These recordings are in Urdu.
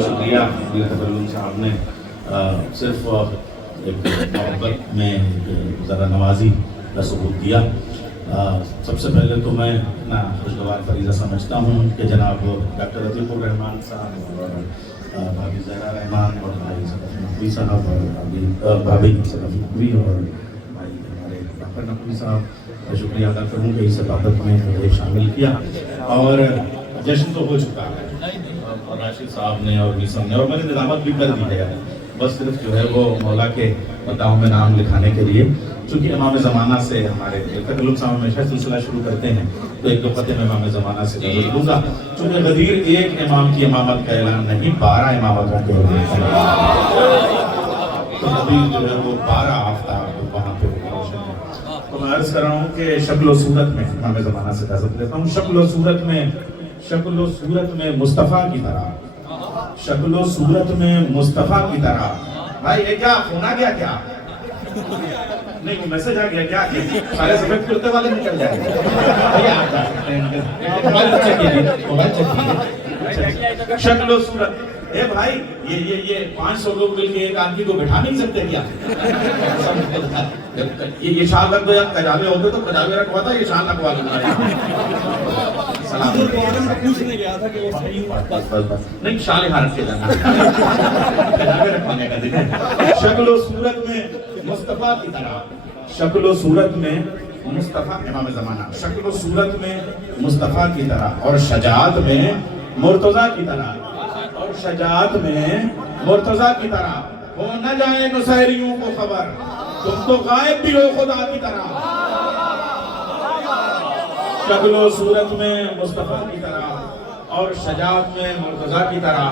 شکریہ تکلم صاحب نے صرف ایک محبت میں ذرا نوازی کا ثبوت دیا. سب سے پہلے تو میں اپنا خوشگوار فریضہ سمجھتا ہوں کہ جناب ڈاکٹر عطیق الرحمان صاحب اور بھابھی زہرا رحمان اور بھائی صدف نقوی صاحب اور بھابھی صدف نقوی اور بھائی ہمارے ڈاکٹر نقوی صاحب کا شکریہ ادا کروں کہ اس عبادت میں مجھے شامل کیا. اور جشن تو ہو چکا ہے اور راشد صاحب نے اور ویسم نے اور میں نے نظامت بھی کر دی ہے, بس صرف جو ہے وہ مولا کے مداحوں میں نام لکھانے کے لیے, چونکہ امام زمانہ سے ہمارے تکلم صاحب ہمیشہ سلسلہ شروع کرتے ہیں تو ایک دو قطعے میں امام زمانہ سے ضرور دوں گا, چونکہ غدیر ایک امام کی امامت کا اعلان نہیں 12 امامتوں کے تو غدیر جو ہے وہ 12 آفتاب وہاں پہ روشن ہے. تو میں عرض کر رہا ہوں کہ شکل و صورت میں امام زمانہ سے اجازت لیتا ہوں, شکل و صورت میں مصطفیٰ کی طرح, شکل و صورت میں مصطفیٰ کی طرح. بھائی یہ کیا فون آ گیا کیا؟ نہیں میسج آ گیا کیا؟ سارے سفید کرتے والے نکل جائیں گے. موبائل چیک کیجیے, موبائل چیک کیجیے. شکل و صورت, اے بھائی یہ 500 لوگ مل کے ایک آدمی کو بٹھا نہیں سکتے کیا؟ یہ شال لگ دو یا کجاوے ہوتے تو کجاوے رکھوا تھا, یہ شال لگوا لوں. پوچھنے گیا تھا کہ وہ نہیں شال یہاں رکھ کے جانا, کجاوے رکھوانے کا دن ہے. شکل و صورت میں مصطفیٰ کی طرح, شکل و صورت میں مصطفیٰ امام زمانہ, شکل و صورت میں مصطفیٰ کی طرح اور شجاعت میں مرتضیٰ کی طرح, اور شجاعت میں مرتضیٰ کی طرح. ہو نہ جائے نصیریوں کو خبر, تم تو غائب بھی ہو خدا کی طرح. شکل و صورت میں مصطفیٰ کی طرح اور شجاعت میں مرتضیٰ کی طرح.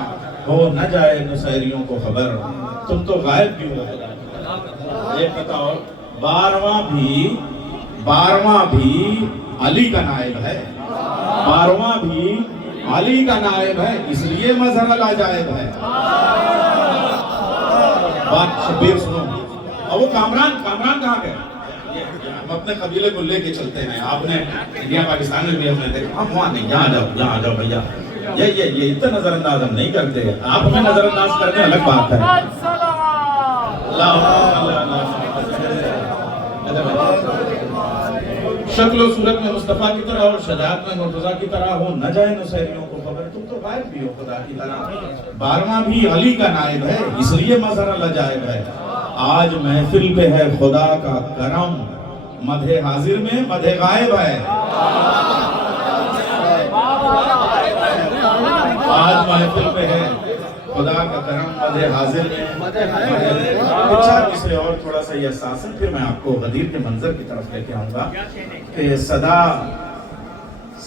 ہو نہ جائے نصیریوں کو خبر, تم تو غائب بھی ہو خدا کی طرح. ایک بتاؤ, 12واں بھی علی کا نائب ہے, 12واں بھی علی کا نائب ہے, اس لیے مظہر العجائب ہے. بات شبیر سنو. اور وہ کامران کہاں گئے؟ ہم اپنے قبیلے کو لے کے چلتے ہیں. آپ نے انڈیا پاکستان میں بھی ہم نے دیکھا, ہم وہاں نہیں, یہاں جاؤ بھیا. یہ اتنا نظر انداز ہم نہیں کرتے. آپ ہمیں نظر انداز کرنے الگ بات ہے. شکل و صورت میں مصطفیٰ کی طرح اور شجاعت میں مرتضیٰ کی طرح. ہو نہ جائے نصیریوں کو خبر, تم تو غائب بھی ہو خدا کی طرح. 12واں بھی علی کا نائب ہے, اس لیے مظہر العجائب ہے. آج محفل پہ ہے خدا کا کرم, مدح حاضر میں مدح غائب ہے. آج محفل پہ ہے خدا کا کرم, مدح حاضر میں. اچھا اسے اور تھوڑا سا یہ احساس ہے, پھر میں آپ کو غدیر کے منظر کی طرف لے کے آؤں گا کہ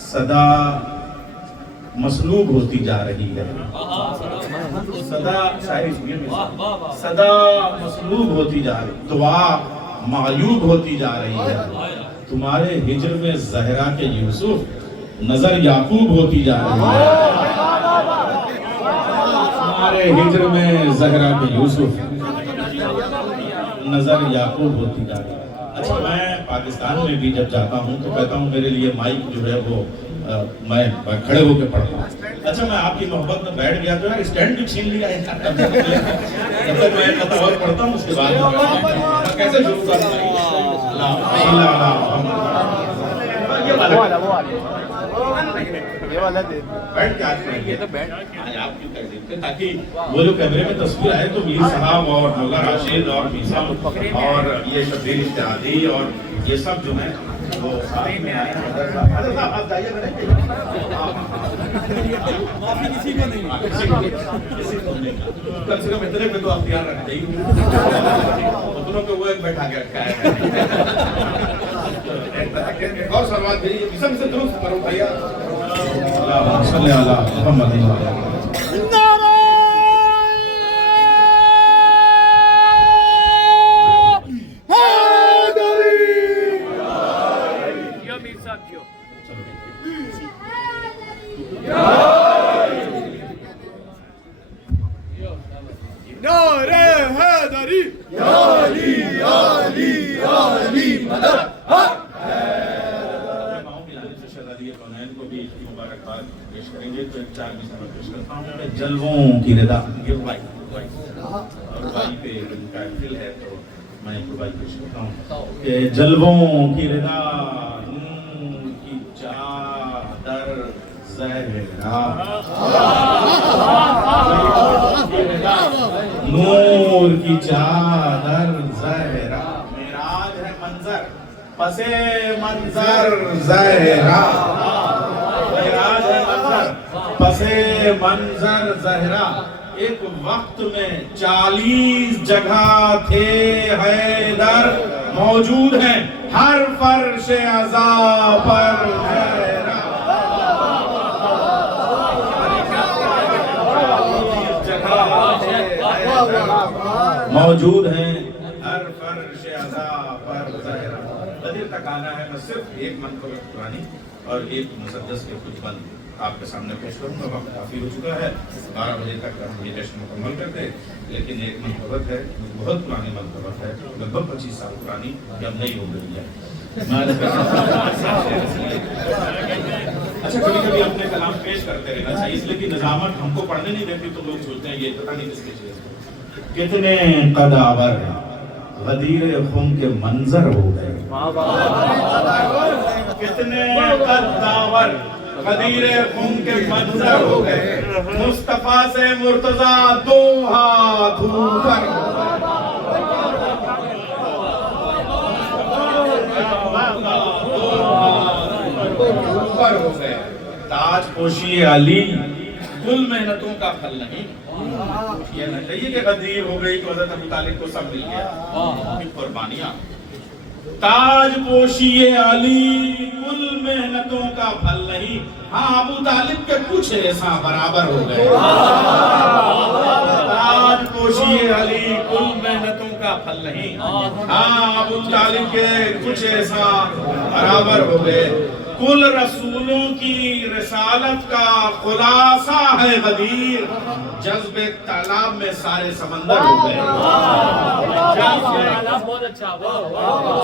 صدا مسلوب ہوتی جا رہی ہے. صدا مسلوب ہوتی جا رہی, دعا معیوب ہوتی جا رہی ہے. تمہارے ہجر میں زہرا کے یوسف نظر یعقوب ہوتی جا رہی ہے. تمہارے ہجر میں زہرا کے یوسف نظر یعقوب ہوتی جا رہی ہے. اچھا میں پاکستان میں بھی جب جاتا ہوں تو کہتا ہوں میرے لیے مائک جو ہے وہ میں کھڑے ہو کے پڑھتا ہوں. اچھا میں آپ کی محبت میں بیٹھ گیا تو اسٹینڈ بھی چھین لیا ہے. جب تک میں قطع اور پڑھتا ہوں اس کے بعد کیسے شروع کرتا ہوں. بیٹھ کے آج پڑھیں گے آپ کیوں کر دیتے تاکہ وہ جو کیمرے میں تصویر آئے تو میر صاحب اور مولا راشد اور میسم اور یہ شبیر اتحادی اور یہ سب جو ہیں وہ ساتھ میں آئے. حضرت صاحب آپ جائیے کسی کو نہیں, کم سے کم اتنے پہ تو آپ خیال رکھتے ہی اتنوں پہ وہ ایک بیٹھا کے رکھا ہے. اور سلوات بھیجیے, میسم سے درست کرو بھیا. اللہم صلی علی محمد. مبارکباد پیش کریں گے. ایک چار مصرع پیش کرتا ہوں کہ جلووں کی ردا، یہ رباعی اور رباعی پہ ان کا دل ہے تو میں ایک رباعی پیش کرتا ہوں کہ جلووں کی ردا نور کی چادر زہرا، نور کی چادر زہرا، معراج ہے منظر پسے منظر زہرا، معراج ہے منظر پسے منظر زہرا، ایک وقت میں 40 جگہ تھے حیدر، موجود ہیں ہر فرش عزا پر حیرا، موجود ہیں ہر فرش عزا پر زہرا۔ غدیر کا گانا ہے، میں صرف ایک منقبہ قرآنی اور ایک مسدس کے کچھ بند آپ کے سامنے پیش کروں گا، وقت کافی ہو چکا ہے، 12 بجے تک ہم یہ جشن مکمل کرتے، لیکن ایک منقبت ہے، بہت پرانی منقبت ہے، لگ بھگ 25 سال پرانی، یہ اب نہیں ہو گئی ہے۔ اچھا کبھی کبھی اپنے کلام پیش کرتے رہنا چاہیے، اس لیے کہ نظامت ہم کو پڑھنے نہیں دیتی تو لوگ سوچتے ہیں یہ پتہ نہیں کس کے چیز۔ کتنے قداور غدیر خم کے منظر ہو گئے، کتنے قداور غدیر خم کے منظر ہو گئے، مصطفیٰ سے مرتضیٰ 2 ہاتھ اوپر ہو گئے، تاج پوشی علی کل محنتوں کا پھل نہیں، یہ نہ چاہیے کہ غدیر ہو گئی تو حضرت ابو طالب کو سب مل گیا، قربانیاں، تاج پوشی علی کل محنتوں کا پھل نہیں، ہاں ابو طالب کے کچھ ایسا برابر ہو گئے، تاج پوشی علی کل محنتوں کا پھل نہیں، ہاں ابو طالب کے کچھ ایسا برابر ہو گئے، کل رسولوں کی رسالت کا خلاصہ ہے غدیر، جذب طلب میں سارے سمندر ہو گئے،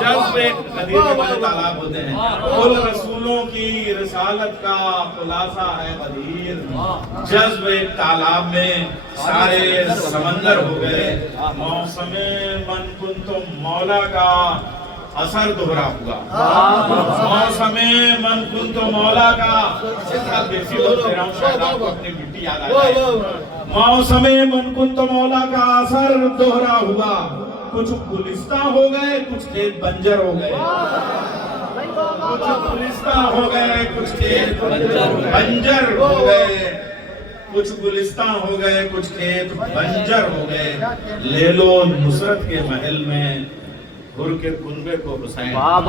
جذب غدیر کے بڑے تالاب ہوتے ہیں، کل رسولوں کی رسالت کا خلاصہ ہے غدیر، جذب طلب میں سارے سمندر ہو گئے، موسم من کنتم مولا کا اثر دوہرا ہوا، موسم من کنتم مولا کا دیسی بول دے رہا ہوں شاید آپ کو اپنی مٹی یاد آ جائے، موسم من کنتم مولا کا اثر دوہرا ہوا، کچھ گلستان ہو گئے کچھ کھیت بنجر ہو گئے، کچھ گلستان ہو گئے کچھ کھیت بنجر ہو گئے، کچھ گلستان ہو گئے کچھ کھیت بنجر ہو گئے، لے لو نصرت کے محل میں گر کے کنبے کو حسین، حسین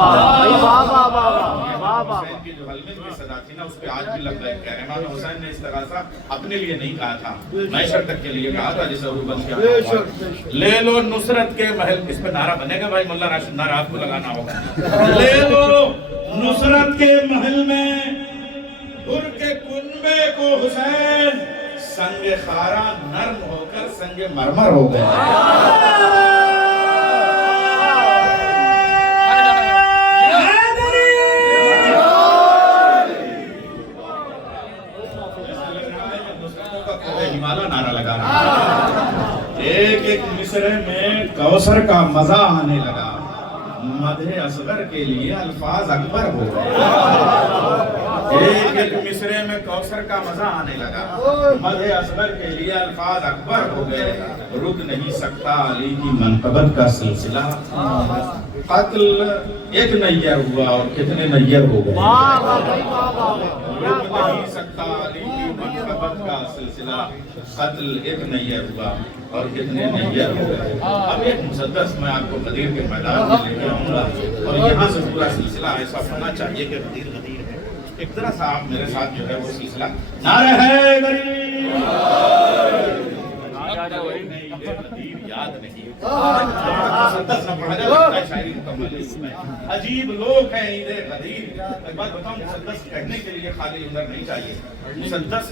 کی جو حلمت کی صدا تھی نا اس پہ آج بھی لبیک کہہ رہے ہیں، امام حسین نے اس طرح سا اپنے لیے نہیں کہا تھا، معاشر تک کے لیے کہا تھا، جسے وہ بن گیا، لے لو نصرت کے محل، اس پہ نعرہ بنے گا بھائی ملا راشد، نعرہ آپ کو لگانا ہوگا، لے لو نصرت کے محل میں گر کے کنبے کو حسین، سنگ خارا نرم ہو کر سنگ مرمر ہو گئے، نعرہ لگا رہا ایک ایک مصرے میں کوثر کا مزہ آنے لگا، مدح اصغر کے لیے الفاظ اکبر ہو گئے، ایک ایک مصرے میں کوثر کا مزہ آنے لگا، مدح اصغر کے لیے الفاظ اکبر ہو گئے، رک نہیں سکتا علی کی منقبت کا سلسلہ، قتل ایک نیر ہوا اور کتنے نیر ہو گئے، رک نہیں سکتا علی کی منقبت کا سلسلہ، قتل ایک نیر ہوا اور کتنے نیر ہو گئے۔ اب ایک مسدس میں آپ کو غدیر کے میدان میں لے کے آؤں گا اور یہاں سے پورا سلسلہ ایسا ہونا چاہیے کہ غدیر غدیر ہے، ایک طرح سے آپ میرے ساتھ جو ہے وہ سلسلہ نعرہ ہے غدیر، غدیر یاد نہیں، مسدس نہ پڑھا جائے شاعری مکمل ہے، عجیب لوگ ہیں عید غدیر۔ ایک بات بتاؤں، مسدس کہنے کے لیے خالی ہنر نہیں چاہیے، مسدس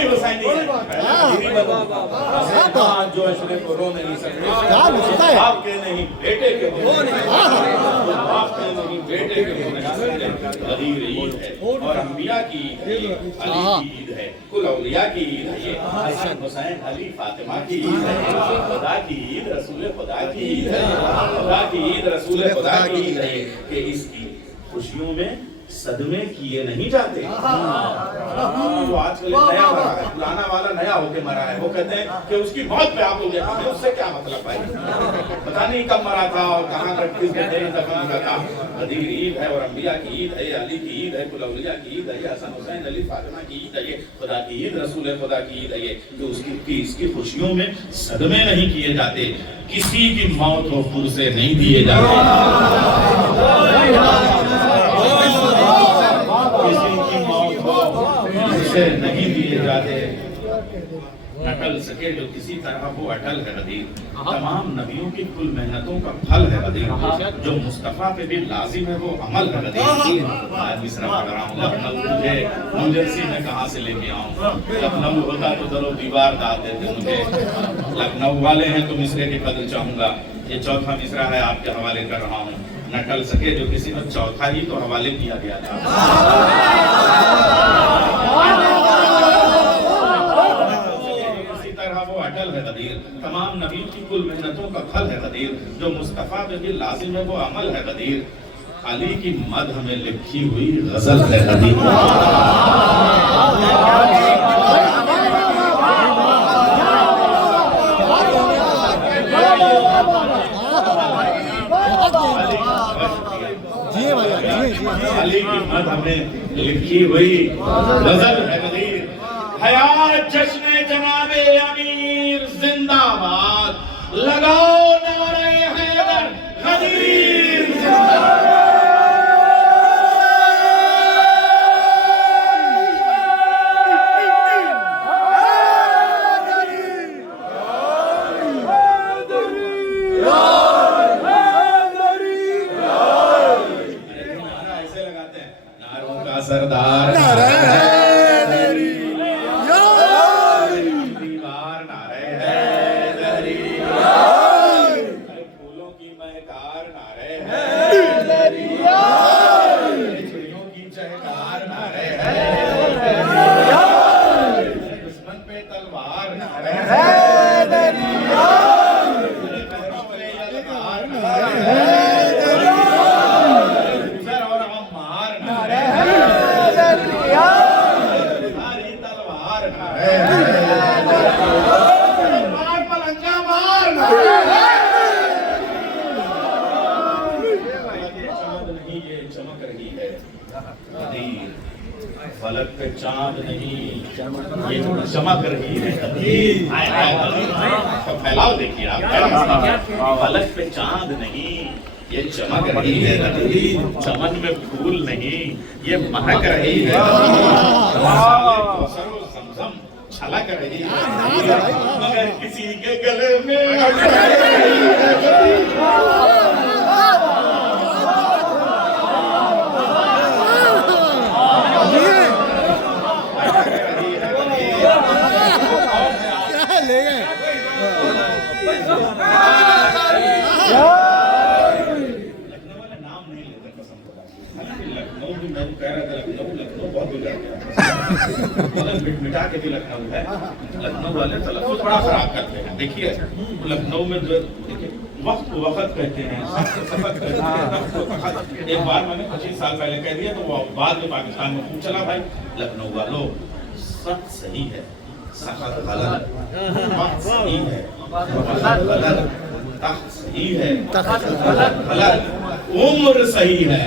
بھی حسینی ہیں، جو عشرے کو رو نہیں سکتے، باپ کے نہیں بیٹے کے ہو نہیں سکتے، باپ کے نہیں بیٹے کے ہو نہیں سکتے، غدیر عید ہے اور انبیاء کی عید ہے، علی کی عید ہے، کل اولیاء کی عید ہے، یہ حسن حسین علی فاطمہ کی عید ہے، خدا کی عید رسول خدا کی عید ہے، خدا کی عید رسول خدا کی عید ہے کہ اس کی خوشیوں میں صدمے کیے نہیں جاتے. وہ آج کل نیا مرا ہے، پرانا والا نیا ہو کے مرا ہے، وہ کہتے ہیں کہ اس کی موت پہ آپ ہو گیا، ہمیں اس سے کیا مطلب ہے، پتہ نہیں کب مرا تھا اور کہاں پر کس گھنٹے میں دفن ہوا تھا. غدیر عید ہے اور انبیاء کی عید ہے، علی کی عید ہے، کل اولیاء کی عید ہے، حسن حسین علی فاطمہ کی عید ہے، یہ خدا کی عید رسول خدا کی عید ہے، یہ کہ اس کی خوشیوں میں صدمے نہیں کیے جاتے، کسی کی موت کو خود سے نہیں دیے جاتے، کسی کی موت کو خود سے نہیں دیے جاتے. نٹل سکے جو کسی طرح وہ اٹل ہے غدیر، تمام نبیوں کی کل محنتوں کا پھل ہے غدیر، جو مصطفیٰ پہ بھی لازم ہے وہ عمل ہے غدیر. آج مصرع پڑھ رہا ہوں، لکھنؤ مجھے میں کہاں سے لے کے آؤں، لکھنؤ ہوتا تو در و دیوار ڈال دیتے مجھے، لکھنؤ والے ہیں تو مصرے کی قدر چاہوں گا. یہ چوتھا مصرع ہے آپ کے حوالے کر رہا ہوں، نہ ٹل سکے جو کسی میں چوتھا ہی تو حوالے کیا گیا تھا. وہ اٹل ہے غدیر، تمام نبیوں کی کل محنتوں کا پھل ہے غدیر، جو مصطفیٰ پہ بھی لازم ہے وہ عمل ہے غدیر. علی کی مدح میں لکھی ہوئی غزل ہے غدیر. علی کی مدح میں لکھی ہوئی غزل ہے غدیر. حیات جشن جناب امیر زندہ باد، لگاؤ نعرہ حیدر غدیر زندہ باد. ایسے لگاتے ہیں نعروں کا سردار فلک پہ چاند نہیں یہ چمک رہی ہے. پھیلاؤ دیکھیے آپ، فلک پہ چاند نہیں یہ چمک رہی ہے، چمن میں پھول نہیں یہ مہک رہی ہے، زمزم چھلک رہی ہے، مگر کسی کے گلے میں مٹا کے بھی لکھنؤ ہے، لکھنؤ والے تلفظ بڑا خراب کرتے ہیں. دیکھیے لکھنؤ میں جو وقت کو وقت کہتے ہیں، ایک بار میں نے 25 سال پہلے کہہ دیا تو وہ بعد میں پاکستان میں خوب چلا. بھائی لکھنؤ والوں سخت صحیح ہے، سخت غلط، وقت صحیح ہے، غلط، تخت صحیح ہے، غلط، عمر صحیح ہے.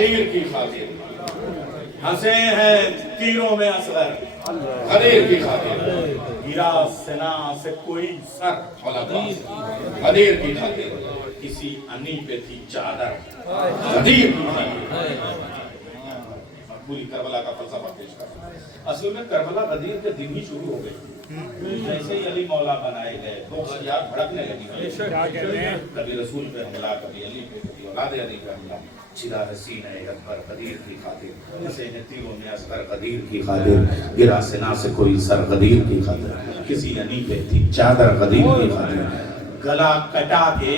غدیر کی خاطر ہنسے ہیں تیروں میں اصغر غدیر کی خاطر گرا سنا سے کوئی سر غدیر کی خاطر کسی انی پہ تھی چادر غدیر کی خاطر پوری کربلا کا فلسفہ پیش کرتا ہے. اصل میں کربلا غدیر کے دن ہی شروع ہو گئے. جیسے ہی علی مولا بنائے گئے بغضیات بھڑکنے لگی. کبھی رسول پہ حملہ, کبھی علی پہ, کبھی اولاد علی پہ حملہ. چرا حسین اکبر غدیر کی خاطر, ہنسے ہیں تیروں میں اصغر غدیر کی خاطر, گرا سنا سے کوئی سر غدیر کی خاطر, کسی انی پہ تھی چادر غدیر کی خاطر, گلا کٹا کے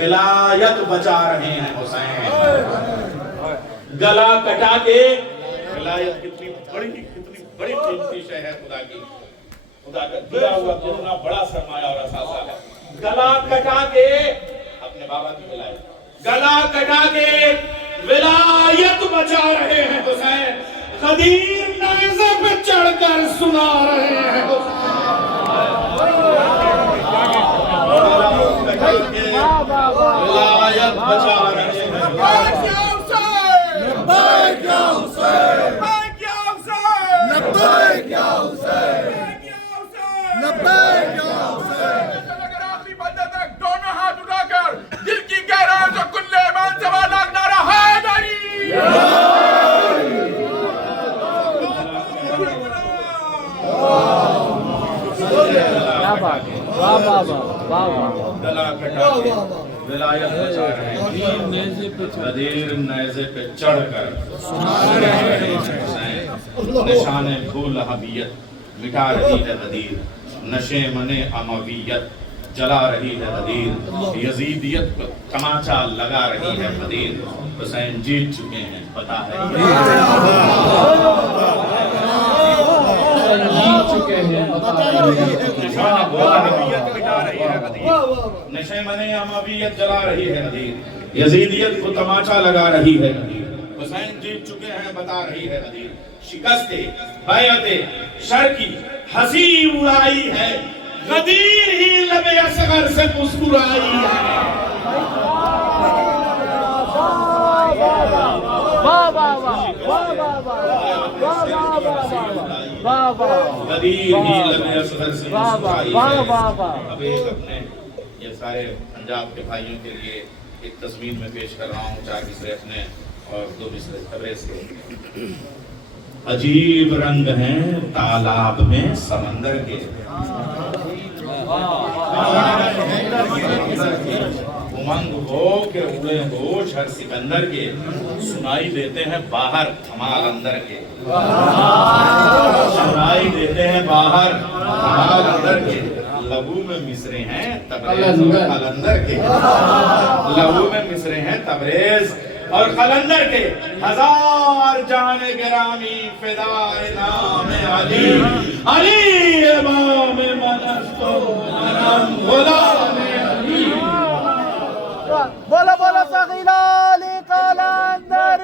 ولایت بچا رہے ہیں حسین. گلا کٹا کے ولایت کتنی بڑی قیمتی شے ہے خدا کی, خدا کا دیا ہوا کتنا بڑا سرمایہ اور اثاثہ ہے. گلا کٹا کے اپنے بابا کی ولایت, گلا کٹا کے ولایت بچا رہے ہیں حسین. غدیر نیزے پہ چڑھ کر سنا رہے ہیں ولایت بچا رہے ہیں. ولایت بچا رہے ہیں, غدیر نیزے پہ چڑھ کر نشان بھول حبیت مٹا رہی ہے غدیر, نشے من امویت جلا رہی ہے غدیر, یزیدیت کو تماچا لگا رہی ہے غدیر. حسین جیت چکے ہیں پتہ ہے, نشے من امویت جلا رہی ہے غدیر, یزیدیت کو تماچا لگا رہی ہے غدیر. حسین جیت چکے ہیں بتا رہی ہے غدیر. شکست بیعت شر کی ہنسی اڑائی ہے, غدیر ہی لب اصغر سے مسکرائی ہے. غدیر ہی لب اصغر سے مسکرائی ہے. اب ایک اپنے یہ سارے پنجاب کے بھائیوں کے لیے ایک تضمین میں پیش کر رہا ہوں, 4 مصرے اپنے اور 2 مصرے تبریز کے. عجیب رنگ ہیں تالاب میں سمندر کے, امنگ ہو کہ اڑے ہوش ہر سکندر کے, سنائی دیتے ہیں باہر دھمال اندر کے, سنائی دیتے ہیں باہر دھمال اندر کے. لہو میں مصرے ہیں تبریز اور قلندر کے, لہو میں مصرے ہیں تبریز اور قلندر کے. 1000 جان گرامی فدائے نام علی, علی امام منست و منم غلام علی. بولا بولا سخیل علی قلندر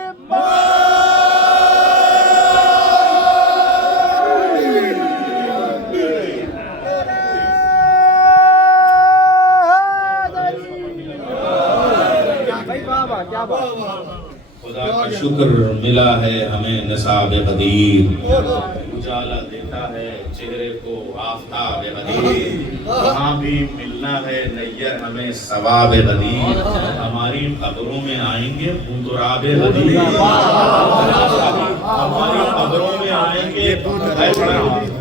خدا کا شکر ملا ہے ہمیں نصاب غدیر, اجالا دیتا ہے چہرے کو آفتاب غدیر. وہاں بھی ملنا ہے نیر ہمیں ثواب غدیر. ہماری قبروں میں آئیں گے بوتراب غدیر, ہماری قبروں میں آئیں گے,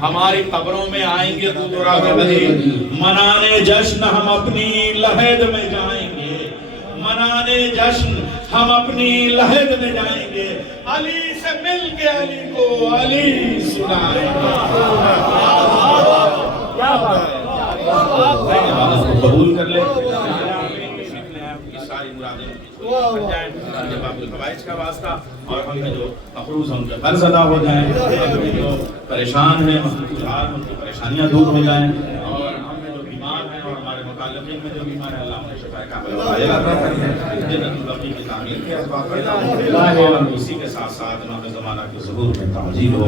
ہماری قبروں میں آئیں گے بوتراب غدیر. منانے جشن ہم اپنی لحد میں جائیں گے, منانے جشن ہم اپنی لحد میں جائیں گے. علی سے مل کے علی کو علی سنائیں گے. قبول کر لیں, ساری مرادیں جب آپ الفوائج کا واسطہ, اور ہم میں جو مفروض ہم کے قرض ادا ہو جائیں, ہم میں جو پریشان ہیں ان کی پریشانیاں دور ہو جائیں, اور ہم میں جو بیمار ہیں اور ہمارے متعلقین میں جو بیمار ہیں اللہ انہیں شفا کاملہ عطا فرمائے. جنت البقیع کی تعمیر کے اسباب پیدا ہوں, اور اسی کے ساتھ ساتھ امام زمانہ کے ظہور میں تعجیل ہو.